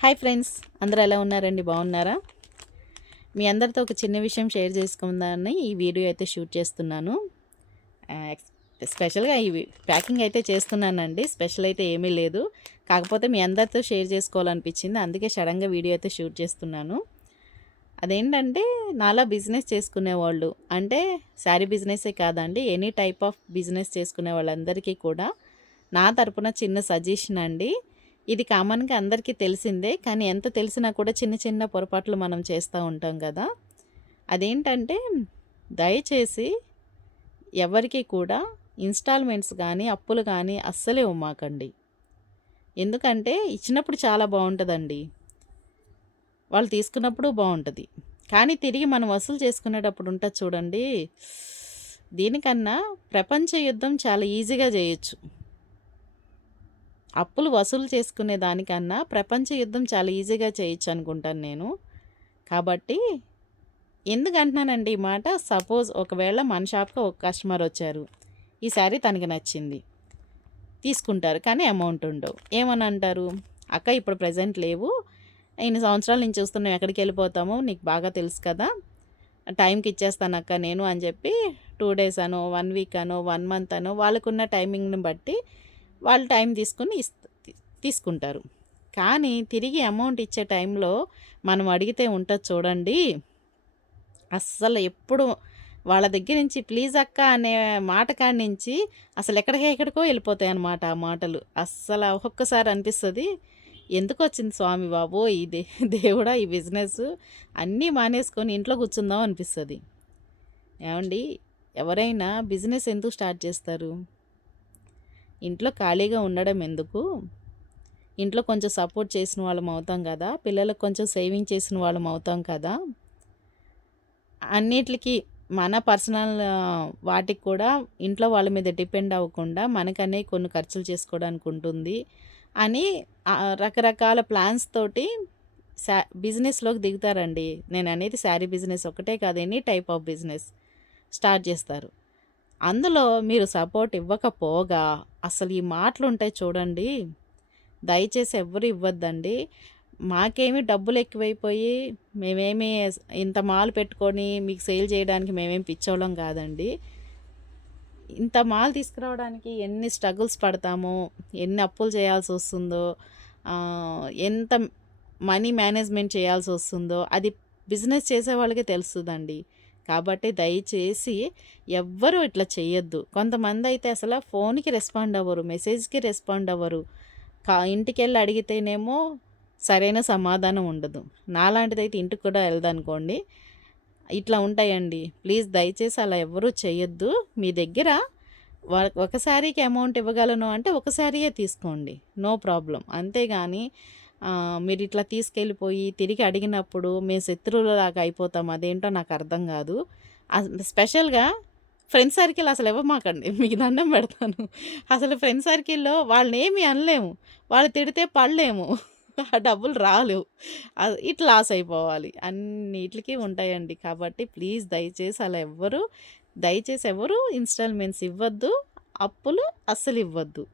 Hi friends అందరూ ఎలా ఉన్నారండి? బాగున్నారా? మీ అందరితో ఒక చిన్న విషయం షేర్ చేసుకుందామని ఈ వీడియో అయితే షూట్ చేస్తున్నాను. స్పెషల్గా ఈ ప్యాకింగ్ అయితే చేస్తున్నానండి స్పెషల్ అయితే ఏమీ లేదు. కాకపోతే మీ అందరితో షేర్ చేసుకోవాలనిపించింది అందుకే సడన్గా వీడియో అయితే షూట్ చేస్తున్నాను. అదేంటంటే నాలా బిజినెస్ చేసుకునే వాళ్ళు అంటే శారీ బిజినెసే కాదండి ఎనీ టైప్ ఆఫ్ బిజినెస్ చేసుకునే వాళ్ళందరికీ కూడా నా తరపున చిన్న సజెషన్ అండి. ఇది కామన్గా అందరికీ తెలిసిందే కానీ ఎంత తెలిసినా కూడా చిన్న చిన్న పొరపాట్లు మనం చేస్తూ ఉంటాం కదా. అదేంటంటే దయచేసి ఎవరికి కూడా ఇన్స్టాల్మెంట్స్ కానీ అప్పులు కానీ అస్సలే ఉమ్మాకండి ఎందుకంటే ఇచ్చినప్పుడు చాలా బాగుంటుందండి. వాళ్ళు తీసుకున్నప్పుడు బాగుంటుంది. కానీ తిరిగి మనం వసూలు చేసుకునేటప్పుడు ఉంటుంది చూడండి దీనికన్నా ప్రపంచ యుద్ధం చాలా ఈజీగా చేయొచ్చు. అప్పులు వసూలు చేసుకునే దానికన్నా ప్రపంచ యుద్ధం చాలా ఈజీగా చేయొచ్చు అనుకుంటాను నేను. కాబట్టి ఎందుకంటున్నానండి ఈ మాట? సపోజ్ ఒకవేళ మన షాప్కి ఒక కస్టమర్ వచ్చారు. ఈ శారీ తనకి నచ్చింది. తీసుకుంటారు కానీ అమౌంట్ ఉండవు. ఏమని అంటారు? అక్క ఇప్పుడు ప్రజెంట్ లేవు. ఇన్ని సంవత్సరాలు నేను చూస్తున్నాం ఎక్కడికి వెళ్ళిపోతామో? నీకు బాగా తెలుసు కదా. టైంకి ఇచ్చేస్తాను అక్క నేను అని చెప్పి టూ డేస్ అనో వన్ వీక్ అనో వన్ మంత్ అనో వాళ్ళకున్న టైమింగ్ని బట్టి వాళ్ళు టైం తీసుకుని ఇస్త- తీసుకుంటారు. కానీ తిరిగి అమౌంట్ ఇచ్చే టైంలో మనం అడిగితే ఉంటుంది చూడండి అస్సలు ఎప్పుడు వాళ్ళ దగ్గర నుంచి ప్లీజ్ అక్క అనే మాట కాడి నుంచి అసలు ఎక్కడికో ఎక్కడికో వెళ్ళిపోతాయి అన్నమాట ఆ మాటలు. అస్సలు ఒక్కొక్కసారి అనిపిస్తుంది ఎందుకు వచ్చింది స్వామి బాబో? ఈ దే దేవుడా ఈ బిజినెస్ అన్నీ మానేసుకొని ఇంట్లో కూర్చుందాం అనిపిస్తుంది. ఏమండి ఎవరైనా బిజినెస్ ఎందుకు స్టార్ట్ చేస్తారు? ఇంట్లో ఖాళీగా ఉండడం ఎందుకు? ఇంట్లో కొంచెం సపోర్ట్ చేసిన వాళ్ళం అవుతాం కదా? పిల్లలకు కొంచెం సేవింగ్ చేసిన వాళ్ళం అవుతాం కదా? అన్నిటికి మన పర్సనల్ వాటికి కూడా ఇంట్లో వాళ్ళ మీద డిపెండ్ అవ్వకుండా మనకనే కొన్ని ఖర్చులు చేసుకోవడానికి ఉంటుంది అని రకరకాల ప్లాన్స్ తోటి శా బిజినెస్లోకి దిగుతారండి. నేను అనేది శారీ బిజినెస్ ఒకటే కాదు any type of business start చేస్తారు. అందులో మీరు సపోర్ట్ ఇవ్వకపోగా అసలు ఈ మాటలు ఉంటాయి చూడండి. దయచేసి ఎవ్వరు ఇవ్వద్దండి. మాకేమి డబ్బులు ఎక్కువైపోయి మేమేమి ఇంత మాల్ పెట్టుకొని మీకు సేల్ చేయడానికి మేమేం పిచ్చోళ్ళం కాదండి. ఇంత మాల్ తీసుకురావడానికి ఎన్ని స్ట్రగుల్స్ పడతామో ఎన్ని అప్పులు చేయాల్సి వస్తుందో ఎంత మనీ మేనేజ్మెంట్ చేయాల్సి వస్తుందో అది బిజినెస్ చేసే వాళ్ళకే తెలుస్తుందండి. కాబట్టి దయచేసి ఎవ్వరూ ఇట్లా చేయొద్దు కొంతమంది అయితే అసలు ఫోన్కి రెస్పాండ్ అవ్వరు మెసేజ్కి రెస్పాండ్ అవ్వరు. కా ఇంటికి వెళ్ళి అడిగితేనేమో సరైన సమాధానం ఉండదు. నాలాంటిదైతే ఇంటికి కూడా వెళ్దనుకోండి ఇట్లా ఉంటాయండి. ప్లీజ్ దయచేసి అలా ఎవరూ చేయొద్దు మీ దగ్గర ఒకసారికి అమౌంట్ ఇవ్వగలను అంటే ఒకసారియే తీసుకోండి. No problem. అంతేగాని మీరు ఇట్లా తీసుకెళ్ళిపోయి తిరిగి అడిగినప్పుడు మేము శత్రువులలాగా అయిపోతాం అదేంటో నాకు అర్థం కాదు. స్పెషల్గా ఫ్రెండ్స్ సర్కిల్ అసలు ఇవ్వమాకండి మీకు దండం పెడతాను. అసలు ఫ్రెండ్స్ సర్కిల్లో వాళ్ళని ఏమీ అనలేము. వాళ్ళు తిడితే పడలేము. ఆ డబ్బులు రాలేవు. అది ఇట్లా లాస్ అయిపోవాలి. అన్నిటికీ ఉంటాయండి. కాబట్టి ప్లీజ్ దయచేసి అలా ఎవ్వరు దయచేసి ఎవరు ఇన్స్టాల్మెంట్స్ ఇవ్వద్దు. అప్పులు అస్సలు ఇవ్వద్దు.